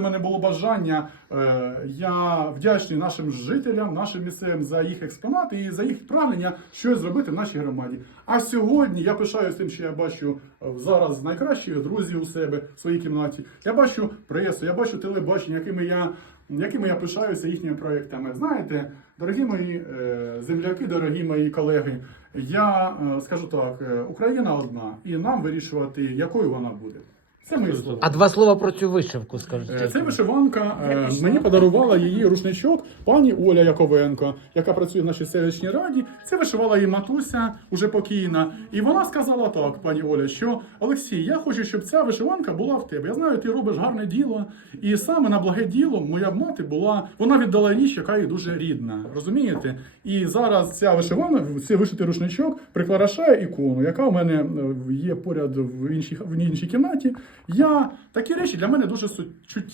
в мене було бажання. Е, я вдячний нашим жителям, нашим місцевим за їх експонати і за їх прагнення щось зробити в нашій громаді. А сьогодні я пишаюся тим, що я бачу е, зараз найкращі друзі у себе в своїй кімнаті. Я бачу пресу, я бачу телебачення, якими я, якими я пишаюся їхніми проектами. Знаєте, дорогі мої е, земляки, дорогі мої колеги, я скажу так: Україна одна, і нам вирішувати, якою вона буде. Це мої слова. А два слова про цю вишивку скажіть. Це вишиванка. е, Мені подарувала її рушничок пані Оля Яковенко, яка працює в нашій селищній раді. Це вишивала її матуся, уже покійна. І вона сказала так, пані Оля, що Олексій, я хочу, щоб ця вишиванка була в тебе. Я знаю, ти робиш гарне діло. І саме на благе діло моя мати була, вона віддала річ, яка їй дуже рідна. Розумієте? І зараз ця вишиванка, цей вишитий рушничок прикрашає ікону, яка у мене е, є поряд в іншій, в іншій кімнаті. Я такі речі для мене дуже су- чуттєві.